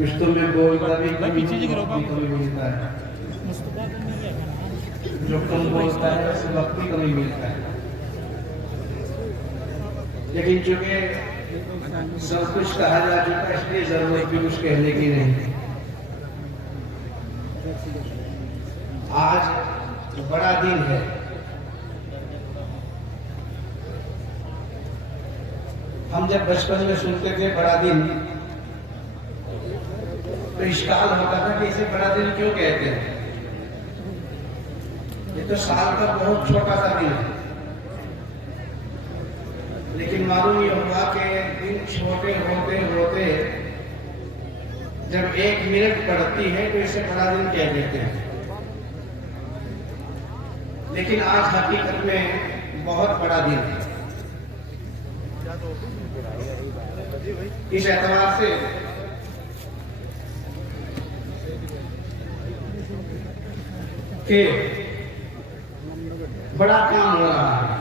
رشتوں میں بولتا بھی کمی ملتا ہے، جو کم بولتا ہے اسے وقت بھی کمی ملتا ہے، لیکن چونکہ سب کچھ کہا جا چکا اس لیے ضرورت بھی کچھ کہنے کی نہیں۔ آج بڑا دن ہے، ہم جب بچپن میں سنتے تھے بڑا دن تو اشکال ہوتا تھا کہ اسے بڑا دن کیوں کہتے ہیں، یہ تو سال کا بہت چھوٹا سا دن ہے، لیکن معلوم یہ ہوا کہ دن چھوٹے ہوتے ہوتے جب 1 منٹ پڑتی ہے تو اسے بڑا دن کہہ دیتے ہیں، لیکن آج حقیقت میں بہت بڑا دن ہے۔ اس اعتبار سے کہ بڑا کام ہو رہا ہے،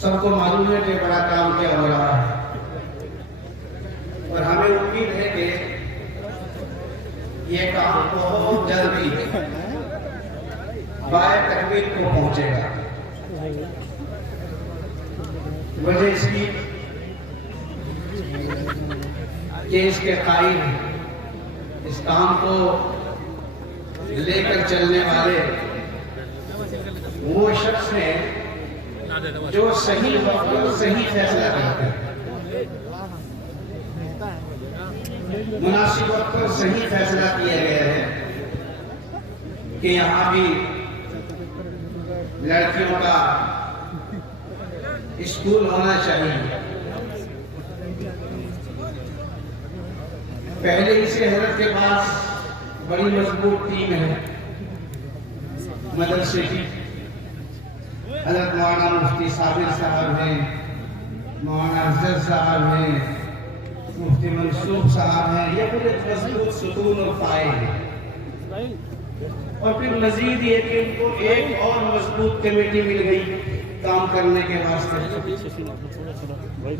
سب کو معلوم ہے کہ بڑا کام کیا ہو رہا ہے، اور ہمیں امید ہے کہ یہ کام بہت جلدی بائے تکمیل کو پہنچے گا۔ وجہ اس کی کہ اس کے قائم اس کام کو لے کر چلنے والے وہ شخص ہیں جو صحیح وقت پر صحیح فیصلہ کرتے ہیں، مناسب وقت پر صحیح فیصلہ کیا گیا ہے کہ یہاں بھی لڑکیوں کا اسکول ہونا چاہیے۔ پہلے اسے حضرت کے پاس بڑی مضبوط ٹیم ہے مدرسے کی، حضرت مولانا مفتی صابر صاحب ہیں، مولانا افضل صاحب ہیں، مفتی منصور صاحب ہیں، یہ پورے مضبوط ستون اور پائے ہیں، اور پھر مزید یہ کہ ان کو ایک اور مضبوط کمیٹی مل گئی کام کرنے کے واسطے،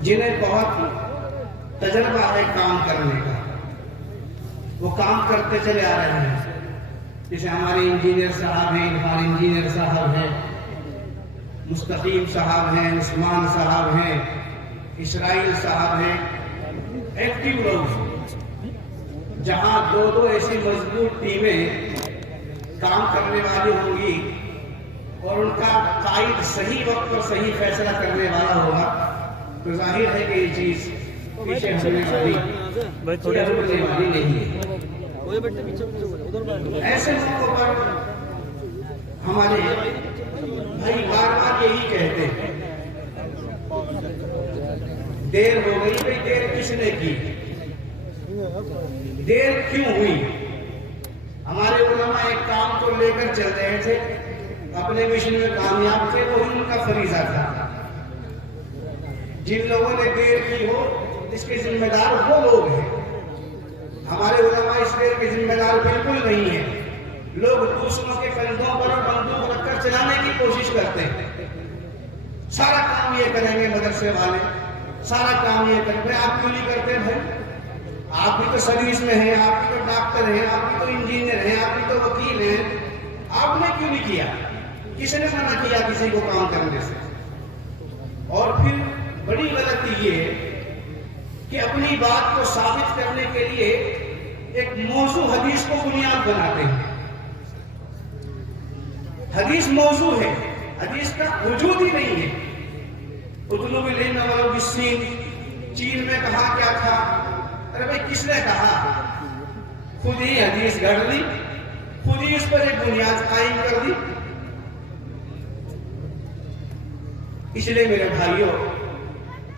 جنہیں بہت تجربہ ہے کام کرنے کا، وہ کام کرتے چلے آ رہے ہیں، جیسے ہمارے انجینئر صاحب ہیں، عرفان انجینئر صاحب ہیں، مستقیم صاحب ہیں، عثمان صاحب ہیں، اسرائیل صاحب ہیں، ایکٹیو لوگ، جہاں 2 ایسی مضبوط ٹیمیں کام کرنے والی ہوں گی اور ان کا قائد صحیح وقت پر صحیح فیصلہ کرنے والا ہوگا، تو ظاہر ہے کہ یہ چیز پیچھے ہونے والی نہیں ہے۔ ایسے موقع پر ہمارے بھائی بار بار یہی کہتے ہیں، دیر ہو گئی، بھائی دیر کس نے کی، دیر کیوں ہوئی؟ ہمارے علماء ایک کام کو لے کر چل رہے تھے، اپنے مشن میں کامیاب تھے، تو ان کا فریضہ تھا، جن لوگوں نے دیر کی ہو اس کے ذمہ دار وہ لوگ ہیں۔ ہمارے علماء اس دیر کے ذمہ دار بالکل نہیں ہیں، لوگ دوسروں کے کندھوں پر بندوق رکھ کر چلانے کی کوشش کرتے ہیں، سارا کام یہ کریں گے مدرسے والے، سارا کام یہ کریں گے، آپ کیوں نہیں کرتے بھائی؟ آپ بھی تو سروس میں ہیں، آپ بھی تو ڈاکٹر ہیں، آپ بھی تو انجینئر ہیں، آپ بھی تو وکیل ہیں، آپ نے کیوں نہیں کیا؟ کس نے منع کیا کسی کو کام کرنے سے؟ اور پھر بڑی غلطی یہ ہے کہ اپنی بات کو ثابت کرنے کے لیے ایک موضوع حدیث کو بنیاد بناتے ہیں۔ حدیث موضوع ہے، حدیث کا وجود ہی نہیں ہے۔ اطلب العلم ولو بالسین، چین میں کہا کیا تھا؟ ارے بھائی کس نے کہا؟ خود ہی حدیث گھڑ لی، خود ہی اس پر ایک بنیاد قائم کر دی۔ اس لیے میرے بھائیوں،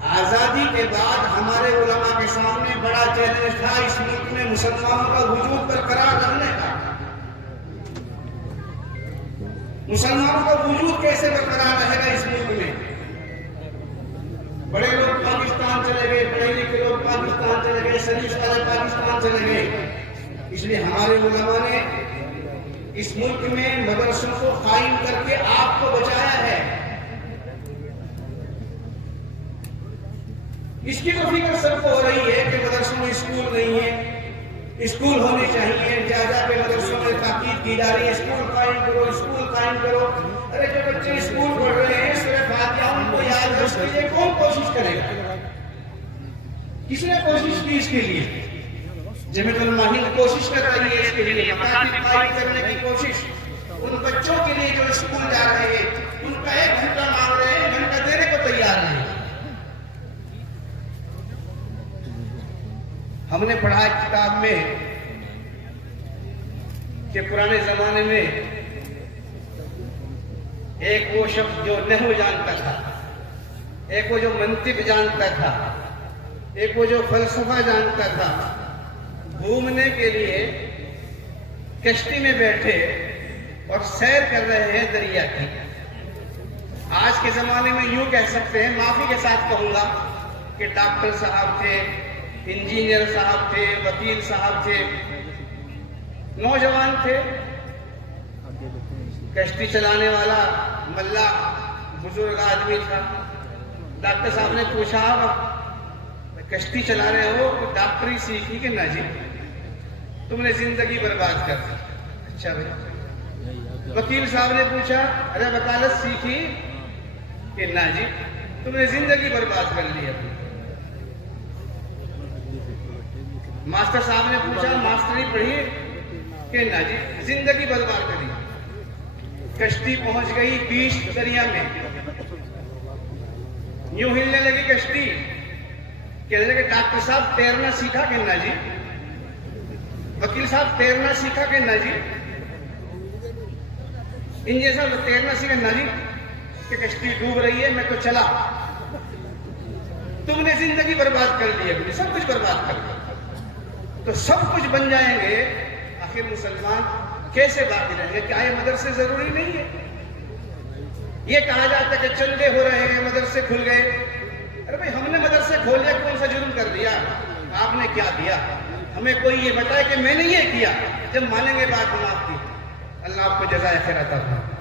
آزادی کے بعد ہمارے علماء کے سامنے بڑا چیلنج تھا اس ملک میں مسلمانوں کا وجود برقرار رکھنے کا۔ مسلمانوں کا وجود کیسے برقرار رہے گا اس ملک میں؟ بڑے لوگ پاکستان چلے گئے، پڑھے لکھے لوگ پاکستان چلے گئے، سروس والے پاکستان چلے گئے۔ اس لیے ہمارے علماء نے اس ملک میں مدرسوں کو قائم کر کے آپ کو بچایا ہے، اس کی تو فکر سب کو ہو رہی ہے کہ مدرسوں میں اسکول نہیں ہے، اسکول ہونے چاہیے، جا جا کے مدرسوں میں تاکید کی جا رہی ہے اسکول قائم کرو، اسکول قائم کرو۔ ارے جو بچے اسکول پڑھ رہے ہیں سورہ فاتحہ ان کو یاد ہے، اس کے لیے کون کوشش کرے گا؟ کس نے کوشش کی اس کے لیے؟ جمعیت علماء ہند کوشش کر رہی ہے اس کے لیے، مکاتب قائم کرنے کی کوشش۔ ان بچوں کے لیے جو اسکول جا رہے ہیں ان کا 1 گھنٹہ مانگ رہے ہیں، گھنٹہ دینے کو تیار نہیں۔ ہم نے پڑھا ہے کتاب میں کہ پرانے زمانے میں ایک وہ شخص جو نحو جانتا تھا، ایک وہ جو منطق جانتا تھا، ایک وہ جو فلسفہ جانتا تھا، گھومنے کے لیے کشتی میں بیٹھے اور سیر کر رہے ہیں دریا کی۔ آج کے زمانے میں یوں کہہ سکتے ہیں، معافی کے ساتھ کہوں گا، کہ ڈاکٹر صاحب تھے، انجینئر صاحب تھے، وکیل صاحب تھے، نوجوان تھے، کشتی چلانے والا ملاح بزرگ آدمی تھا۔ ڈاکٹر صاحب نے پوچھا، کشتی چلا رہے ہو تو ڈاکٹری سیکھی کہ نہ جی؟ تم نے زندگی برباد کر دی۔ اچھا بھائی۔ وکیل صاحب نے پوچھا، ارے وکالت سیکھی کہ نہ جی؟ تم نے زندگی برباد کر لی اپنی۔ ماسٹر صاحب نے پوچھا، ماسٹری پڑھی کہ نہ جی؟ زندگی برباد کر دی۔ کشتی پہنچ گئی بیچ دریا میں، یوں ہلنے لگی کشتی، کہنے لگے ڈاکٹر صاحب تیرنا سیکھا کہ نہ جی؟ وکیل صاحب تیرنا سیکھا کہ نہ جی؟ انجینئر صاحب تیرنا سیکھا نہ جی؟ کہ کشتی ڈوب رہی ہے میں تو چلا۔ تم نے زندگی برباد کر لی ہے، سب کچھ برباد کر لیا۔ تو سب کچھ بن جائیں گے، آخر مسلمان کیسے باقی رہیں گے؟ کیا یہ مدرسے ضروری نہیں ہے؟ یہ کہا جاتا ہے کہ چندے ہو رہے ہیں، مدرسے کھل گئے۔ ارے بھائی ہم نے مدرسے کھول لیا، کون سا جرم کر دیا؟ آپ نے کیا دیا؟ ہمیں کوئی یہ بتائے کہ میں نے یہ کیا، جب مانیں گے بات ہم آپ کی۔ اللہ آپ کو جزائے خیر عطا فرمائے۔